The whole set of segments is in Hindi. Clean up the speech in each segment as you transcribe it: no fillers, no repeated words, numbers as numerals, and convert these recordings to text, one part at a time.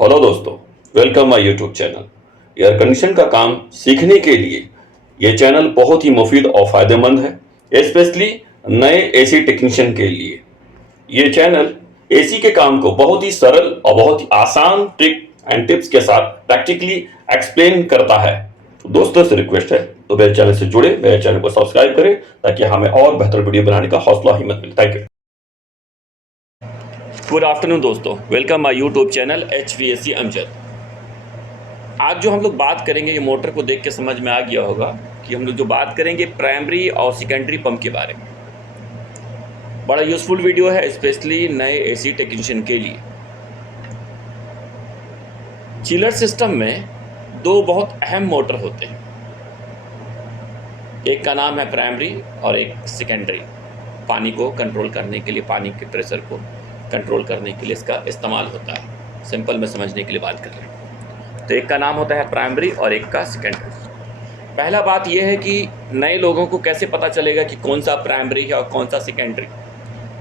हेलो दोस्तों, welcome my YouTube channel. Air condition का काम सीखने के लिए ये चैनल बहुत ही मुफीद और फायदेमंद है, स्पेशली नए एसी टेक्नीशियन के लिए। ये चैनल एसी के काम को बहुत ही सरल और बहुत ही आसान ट्रिक एंड टिप्स के साथ प्रैक्टिकली एक्सप्लेन करता है। तो दोस्तों से रिक्वेस्ट है तो मेरे चैनल से जुड़े, मेरे चैनल को सब्सक्राइब करें ताकि हमें और बेहतर वीडियो बनाने का हौसला हिम्मत मिले। Thank you. गुड आफ्टरनून दोस्तों, welcome my YouTube channel HVAC Amjad. आज जो हम लोग बात करेंगे, ये मोटर को देख के समझ में आ गया होगा कि हम लोग जो बात करेंगे प्राइमरी और सेकेंडरी पंप के बारे में। बड़ा यूज़फुल वीडियो है, स्पेशली नए एसी टेक्नीशियन के लिए। चिलर सिस्टम में दो बहुत अहम मोटर होते हैं, एक का नाम है प्राइमरी और एक सेकेंडरी। पानी को कंट्रोल करने के लिए, पानी के प्रेशर को कंट्रोल करने के लिए इसका इस्तेमाल होता है। सिंपल में समझने के लिए बात कर रहे हैं। तो एक का नाम होता है प्राइमरी और एक का सेकेंडरी। पहला बात यह है कि नए लोगों को कैसे पता चलेगा कि कौन सा प्राइमरी है और कौन सा सेकेंडरी।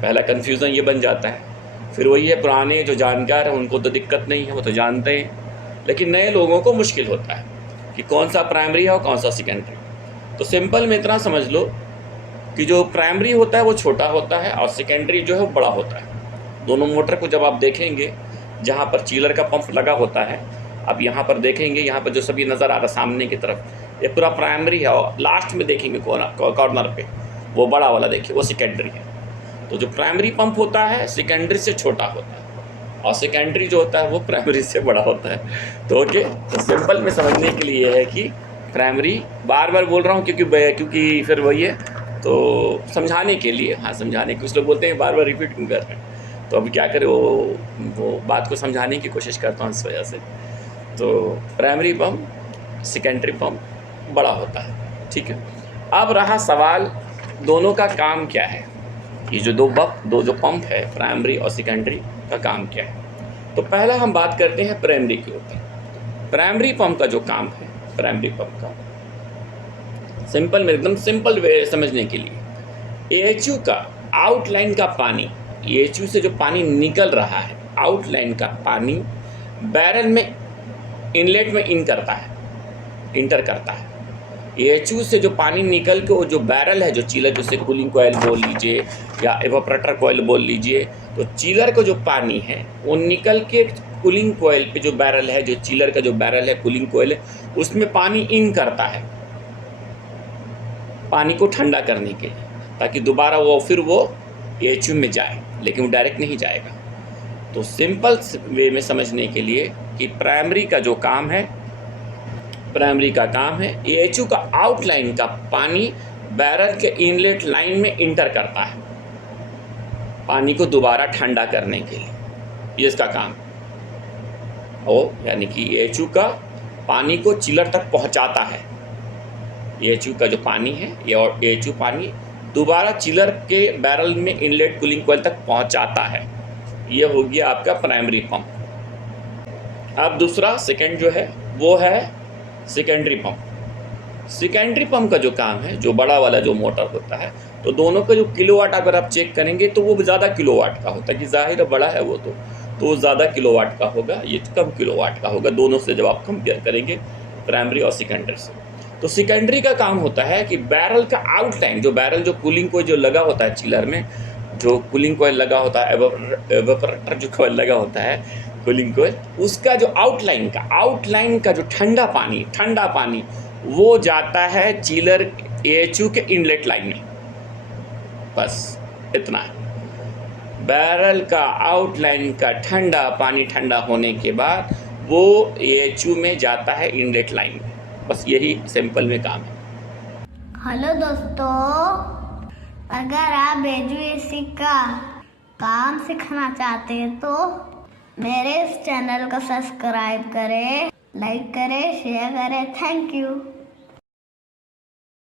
पहला कन्फ्यूज़न ये बन जाता है। फिर वही है, पुराने जो जानकार हैं उनको तो दिक्कत नहीं है, वो तो जानते हैं, लेकिन नए लोगों को मुश्किल होता है कि कौन सा प्राइमरी है और कौन सा सेकेंडरी। तो सिंपल में इतना समझ लो कि जो प्राइमरी होता है वो छोटा होता है और सेकेंडरी जो है वो बड़ा होता है। दोनों मोटर को जब आप देखेंगे, जहाँ पर चिलर का पंप लगा होता है, आप यहाँ पर देखेंगे, यहाँ पर जो सभी नज़र आ रहा है सामने की तरफ, ये पूरा प्राइमरी है। और लास्ट में देखेंगे कॉर्नर पे वो बड़ा वाला, देखिए वो सेकेंडरी है। तो जो प्राइमरी पंप होता है सेकेंडरी से छोटा होता है और सेकेंडरी जो होता है वो प्राइमरी से बड़ा होता है। तो ओके, तो सिंपल में समझने के लिए है कि प्राइमरी, बार बार बोल रहा हूँ क्योंकि फिर वही है, तो समझाने के लिए, हाँ समझाने के, कुछ लोग बोलते हैं बार बार रिपीट क्यों कर रहे हैं, तो अभी क्या करें, वो बात को समझाने की कोशिश करता हूँ इस वजह से। तो प्राइमरी पंप, सेकेंडरी पंप बड़ा होता है, ठीक है। अब रहा सवाल, दोनों का काम क्या है। ये जो दो जो पंप है, प्राइमरी और सेकेंडरी, का काम क्या है। तो पहला हम बात करते हैं प्राइमरी के ऊपर। प्राइमरी पंप का जो काम है, प्राइमरी पंप का सिंपल में, एकदम सिंपल वे समझने के लिए, AHU का आउटलाइन का पानी, AHU से जो पानी निकल रहा है, आउटलाइन का पानी बैरल में, इनलेट में इंटर करता है। AHU से जो पानी निकल के वो जो बैरल है, जो चिलर, जैसे कूलिंग कोयल बोल लीजिए या एवापोरेटर कोयल बोल लीजिए, तो चिलर का जो पानी है वो निकल के कूलिंग कोयल पे, जो बैरल है, जो चिलर का जो बैरल है, कूलिंग कोयल है, उसमें पानी इन करता है, पानी को ठंडा करने के लिए, ताकि दोबारा वो फिर वो AHU में जाए, लेकिन वो डायरेक्ट नहीं जाएगा। तो सिंपल वे में समझने के लिए कि प्राइमरी का जो काम है, प्राइमरी का काम है AHU का आउटलाइन का पानी बैरल के इनलेट लाइन में इंटर करता है, पानी को दोबारा ठंडा करने के लिए, ये इसका काम है। ओ यानी कि AHU का पानी को चिलर तक पहुंचाता है। AHU का जो पानी है, ये और AHU पानी दोबारा चिलर के बैरल में इनलेट कूलिंग कोयल तक पहुंचाता है। ये हो गया आपका प्राइमरी पंप। अब दूसरा, सेकंड जो है वो है सेकेंडरी पंप। सेकेंडरी पंप का जो काम है, जो बड़ा वाला जो मोटर होता है, तो दोनों का जो किलोवाट अगर आप चेक करेंगे तो वो ज़्यादा किलोवाट का होता है, कि जाहिर बड़ा है वो तो ज़्यादा किलोवाट का होगा, ये कम किलोवाट का होगा दोनों से जब आप कंपेयर करेंगे प्राइमरी और सेकेंडरी से। तो सेकेंडरी का काम होता है कि बैरल का आउटलाइन, जो बैरल, जो कूलिंग कोयल जो लगा होता है चिलर में, जो कूलिंग कोयल लगा होता है, एवापोरेटर जो कोयल लगा होता है, कूलिंग कोयल, उसका जो आउटलाइन का जो ठंडा पानी वो जाता है चिलर AHU के इनलेट लाइन में। बस इतना है। बैरल का आउटलाइन का ठंडा होने के बाद वो AHU में जाता है इनलेट लाइन में। बस यही सिंपल में काम है। हेलो दोस्तों, अगर आप HVAC का काम सीखना चाहते हैं तो मेरे इस चैनल को सब्सक्राइब करें, लाइक करें, शेयर करें। Thank you.